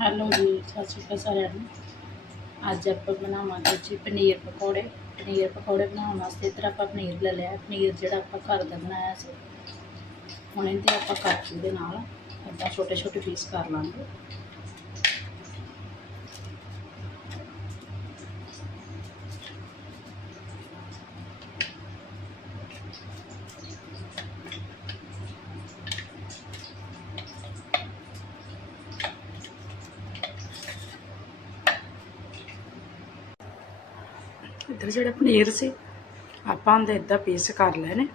Hello ਜੀ, ਸਤਿ ਸ਼੍ਰੀ ਅਕਾਲ ਸਾਰਿਆਂ ਨੂੰ। ਅੱਜ ਆਪਾਂ ਬਣਾਵਾਂਗੇ ਜੀ ਪਨੀਰ ਪਕੌੜੇ। ਪਨੀਰ ਪਕੌੜੇ ਬਣਾਉਣ ਵਾਸਤੇ ਇੱਧਰ ਆਪਾਂ ਪਨੀਰ ਲੈ ਲਿਆ। ਪਨੀਰ ਜਿਹੜਾ ਆਪਾਂ ਘਰ ਦਾ ਬਣਾਇਆ ਸੀ, ਹੁਣ ਇਹਦੇ ਆਪਾਂ ਕਾਜੂ ਦੇ ਨਾਲ ਇੱਦਾਂ ਛੋਟੇ ਛੋਟੇ ਪੀਸ ਕਰ ਲਾਂਗੇ। ਇੱਧਰ ਜਿਹੜਾ ਪਨੀਰ ਸੀ, ਆਪਾਂ ਉਹਦੇ ਇੱਦਾਂ ਪੀਸ ਕਰ ਲਏ ਨੇ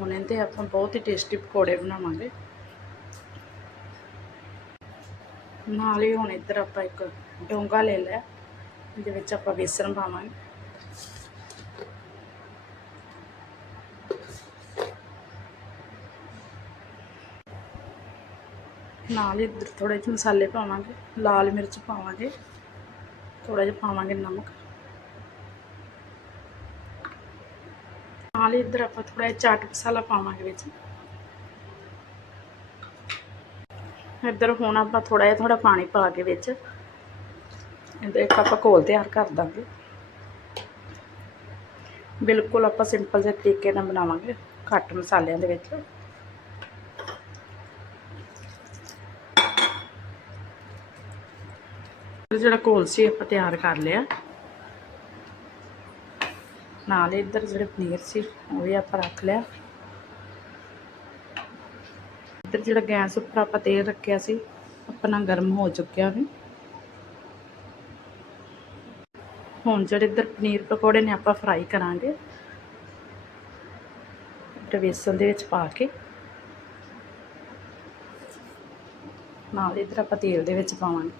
ਹੁਣ ਇਹਦੇ ਆਪਾਂ ਬਹੁਤ ਹੀ ਟੇਸਟੀ ਪਕੌੜੇ ਬਣਾਵਾਂਗੇ। ਨਾਲ ਹੀ ਹੁਣ ਇੱਧਰ ਆਪਾਂ ਇੱਕ ਡੋਂਗਾ ਲੈ ਲਿਆ, ਇਹਦੇ ਵਿੱਚ ਆਪਾਂ ਬੇਸਣ ਪਾਵਾਂਗੇ। ਨਾਲ ਹੀ ਇੱਧਰ ਥੋੜੇ ਜਿਹੇ ਮਸਾਲੇ ਪਾਵਾਂਗੇ, ਲਾਲ ਮਿਰਚ ਪਾਵਾਂਗੇ ਥੋੜਾ ਜਿਹਾ ਪਾਵਾਂਗੇ ਨਮਕ। ਨਾਲ ਹੀ ਇੱਧਰ ਆਪਾਂ ਥੋੜਾ ਜਿਹਾ ਚਾਟ ਮਸਾਲਾ ਪਾਵਾਂਗੇ ਵਿੱਚ। ਇੱਧਰ ਹੁਣ ਆਪਾਂ ਥੋੜਾ ਜਿਹਾ ਥੋੜਾ ਪਾਣੀ ਪਾ ਕੇ ਵਿੱਚ ਇੱਧਰ ਇੱਕ ਆਪਾਂ ਘੋਲ ਤਿਆਰ ਕਰ ਦਾਂਗੇ। ਬਿਲਕੁਲ ਆਪਾਂ ਸਿੰਪਲ ਜਿਹੇ ਤਰੀਕੇ ਨਾਲ ਬਣਾਵਾਂਗੇ ਘੱਟ ਮਸਾਲਿਆਂ ਦੇ ਵਿੱਚ। ਜਿਹੜਾ ਘੋਲ ਸੀ ਆਪਾਂ ਤਿਆਰ ਕਰ ਲਿਆ। ਨਾਲ ਇੱਧਰ ਜਿਹੜੇ ਪਨੀਰ ਸੀ, ਉਹ ਵੀ ਆਪਾਂ ਰੱਖ ਲਿਆ। ਇੱਧਰ ਜਿਹੜਾ ਗੈਸ ਉੱਪਰ ਆਪਾਂ ਤੇਲ ਰੱਖਿਆ ਸੀ, ਆਪਣਾ ਗਰਮ ਹੋ ਚੁੱਕਿਆ ਵੀ। ਹੁਣ ਜਿਹੜੇ ਇੱਧਰ ਪਨੀਰ ਪਕੌੜੇ ਨੇ, ਆਪਾਂ ਫਰਾਈ ਕਰਾਂਗੇ। ਇੱਧਰ ਵੇਸਣ ਦੇ ਵਿੱਚ ਪਾ ਕੇ। ਨਾਲ ਇੱਧਰ ਆਪਾਂ ਤੇਲ ਦੇ ਵਿੱਚ ਪਾਵਾਂਗੇ।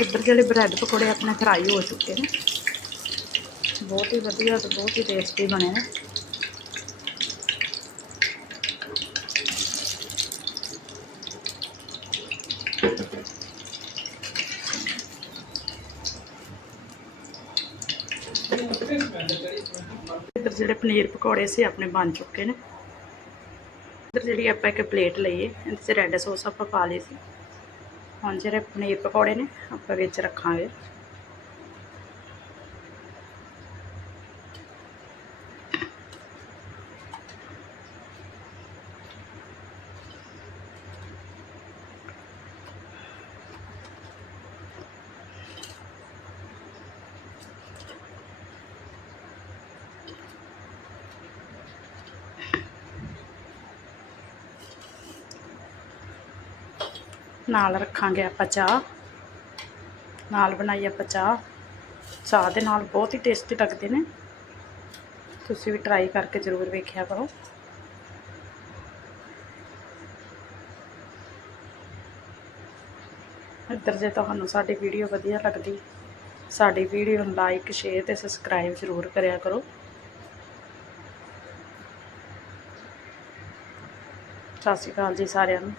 ਇੱਧਰ ਜਿਹੜੇ ਬ੍ਰੈਡ ਪਕੌੜੇ ਆਪਣੇ ਫਰਾਈ ਹੋ ਚੁੱਕੇ ਨੇ। ਬਹੁਤ ਹੀ ਵਧੀਆ ਤੇ ਬਹੁਤ ਹੀ ਟੇਸਟੀ ਬਣੇ ਨੇ। ਇੱਧਰ ਜਿਹੜੇ ਪਨੀਰ ਪਕੌੜੇ ਸੀ ਆਪਣੇ ਬਣ ਚੁੱਕੇ ਨੇ। ਇੱਧਰ ਜਿਹੜੀ ਆਪਾਂ ਇੱਕ ਪਲੇਟ ਲਈਏ, ਇਹਦੇ 'ਚ ਰੈੱਡ ਸੌਸ ਆਪਾਂ ਪਾ ਲਈ ਸੀ। ਹੁਣ ਜਿਹੜੇ ਪਨੀਰ ਪਕੌੜੇ ਨੇ ਆਪਾਂ ਵਿੱਚ ਰੱਖਾਂਗੇ। ਨਾਲ ਰੱਖਾਂਗੇ ਆਪਾਂ ਚਾਹ। ਨਾਲ ਬਣਾਈ ਆਪਾਂ ਚਾਹ। ਚਾਹ ਦੇ ਨਾਲ ਬਹੁਤ ਹੀ ਟੇਸਟੀ ਲੱਗਦੇ ਨੇ। ਤੁਸੀਂ ਵੀ ਟਰਾਈ ਕਰਕੇ ਜ਼ਰੂਰ ਵੇਖਿਆ ਕਰੋ। ਇੱਧਰ ਜੇ ਤੁਹਾਨੂੰ ਸਾਡੀ ਵੀਡੀਓ ਵਧੀਆ ਲੱਗਦੀ, ਸਾਡੀ ਵੀਡੀਓ ਨੂੰ ਲਾਈਕ ਸ਼ੇਅਰ ਤੇ ਸਬਸਕ੍ਰਾਈਬ ਜ਼ਰੂਰ ਕਰਿਆ ਕਰੋ। ਸਤਿ ਸ਼੍ਰੀ ਅਕਾਲ ਜੀ ਸਾਰਿਆਂ ਨੂੰ।